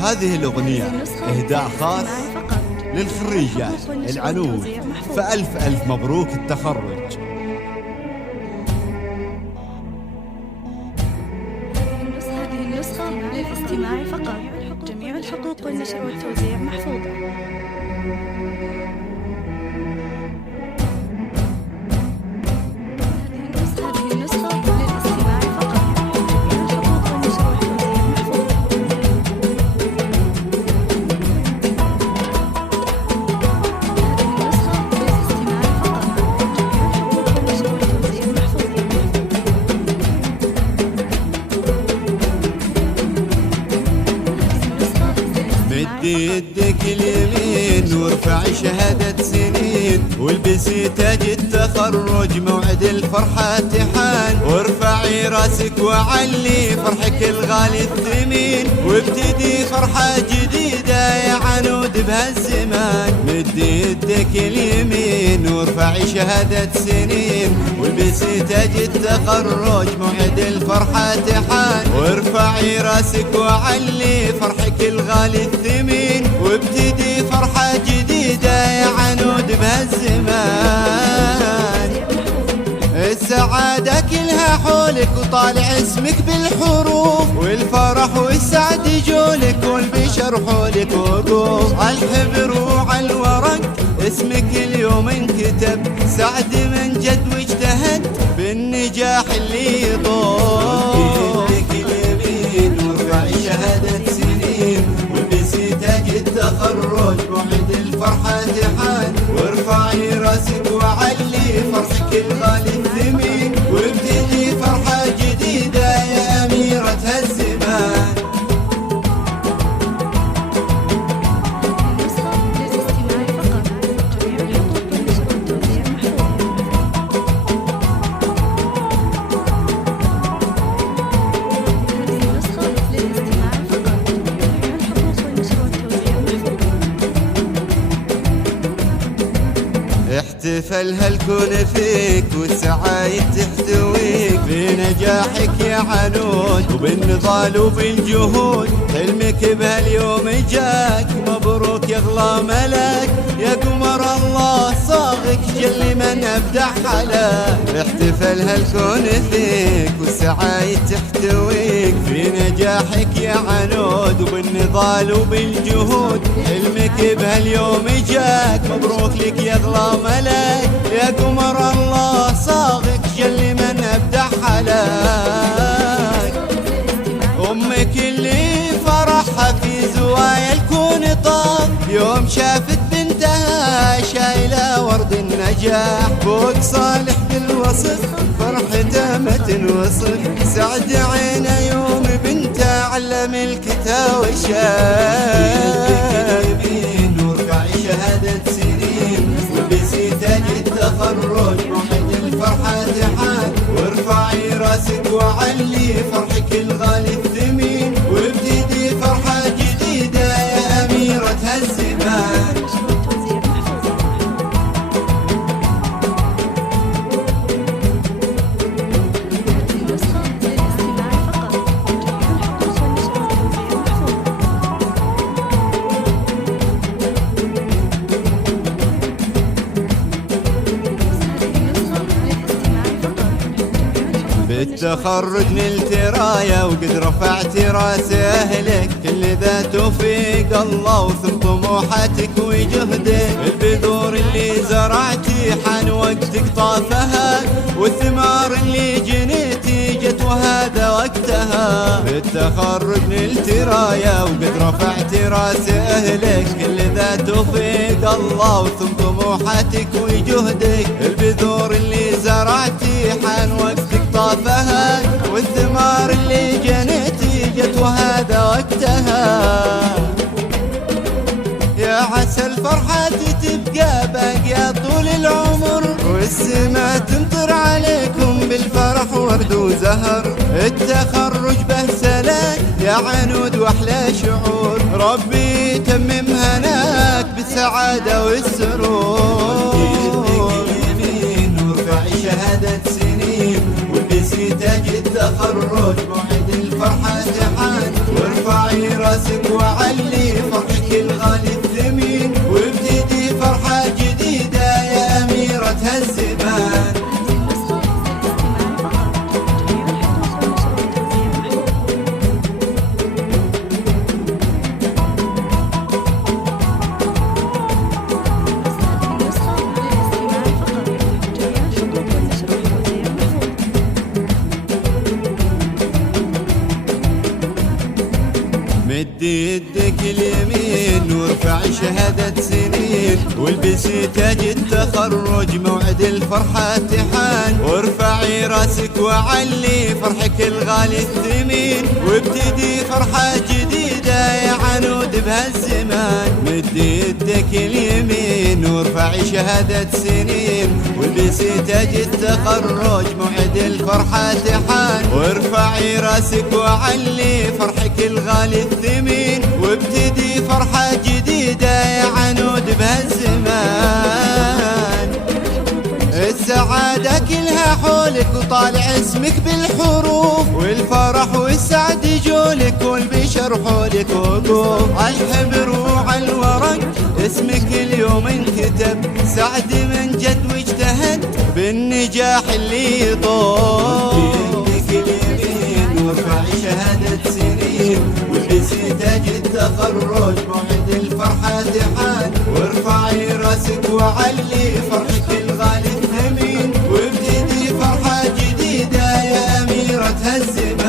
هذه الأغنية إهداء خاص للخريجات العنود، فألف ألف مبروك التخرج. هذه النسخة للاستماع فقط. جميع الحقوق والنشر والتوزيع محفوظة. مد يدك اليمين وارفع شهادة سنين، والبسي تاج التخرج موعد الفرحة تحان، وارفعي راسك وعلي فرحك الغالي الثمين، وابتدي فرحة جديدة يا عنود بهالزمان. مد يدك اليمين وارفعي شهادة سنين، والبسي تاج التخرج موعد الفرحة تحان، وارفعي راسك وعلي فرحك الغالي الثمين، وابتدي فرحة جديدة يا عنود بهالزمان. السعادة كلها حولك وطالع اسمك بالحروف، والفرح والسعد يجولك والبشر حولك وقوف، عالحبر وعالورق اسمك اليوم انكتب، سعد من جد واجتهد بالنجاح اللي يطول. التخرج موعد الفرحة تحان، وارفعي راسك وعلي فرحك الغالي الثمين، وابتدي فرحة جديدة يا أميرة هالزمان. احتفل هالكون فيك والسعايد تحتويك، بنجاحك يا عنود وبالنضال وبالجهود، حلمك بهاليوم جاك مبروك يا اغلى ملاك، يا قمر الله صاغك جل من ابدع حلاك. احتفل هالكون فيك والسعايد تحتويك، بنجاحك يا عنود وبالنضال وبالجهود، حلمك بهاليوم جاك مبروك لك يا اغلى ملاك، يا قمر الله صاغك جل من ابدع حلاك. امك اللي فرحها في زوايا الكون طاف، يوم شافت بنتها شايله ورد النجاح، فوق صالح بالوصف فرحته ما تنوصف، سعد عينه يوم بنته علم الكتاب وشاف. وارفعي شهادة سنين، والبسي تاج التخرج موعد الفرحة تحان، وارفعي راسك وعلي فرحك الغالي الثمين، وابتدي فرحة جديدة يا أميرة هالزمان. بالتخرج نلت راية وقد رفعت راس أهلك، كل ذا توفيق الله وثم طموحاتك وجهدك، البذور اللي زرعتي حان وقتك طافها، والثمار اللي جنيتي جت وهذا وقتها. بالتخرج نلت راية وقد رفعت راس أهلك، كل ذا توفيق الله وثم طموحاتك وجهدك، البذور اللي زرعتي حان وقتك طافها، والثمار اللي جنيتي جت وهذا وقتها. يا عسى الفرحة تبقى باقية طول العمر، والسما تمطر عليكم بالفرح ورد وزهر، التخرج به سلام يا عنود واحلى شعور، ربي يتمم هناك بالسعادة والسرور. وارفعي شهادة سنين، والبسي تاج التخرج موعد الفرحة تحان، وارفعي راسك وعلي مد يدك اليمين وارفع شهادة سنين، والبسي تاج التخرج موعد الفرحة تحان، وارفعي راسك وعلي فرحك الغالي الثمين، وابتدي فرحة جديدة يا عنود بهالزمان. مد يدك اليمين وارفعي شهادة سنين، والبسي تاج التخرج موعد الفرحة تحان، وارفعي راسك وعلي فرحك الغالي الثمين، وابتدي فرحة جديدة يا عنود بهالزمان. السعادة كلها حولك وطالع اسمك بالحروف، والفرح والسعد يجولك والبشر حولك وقوف، عالحبر وعالورق اسمك اليوم انكتب، سعد من جد واجتهد بالنجاح اللي يطول. وارفعي شهادة سنين، والبسي تاج التخرج موعد الفرحة تحان، وارفعي راسك وعلي فرحك الغالي الثمين، وابتدي فرحة جديدة يا أميرة هالزمان.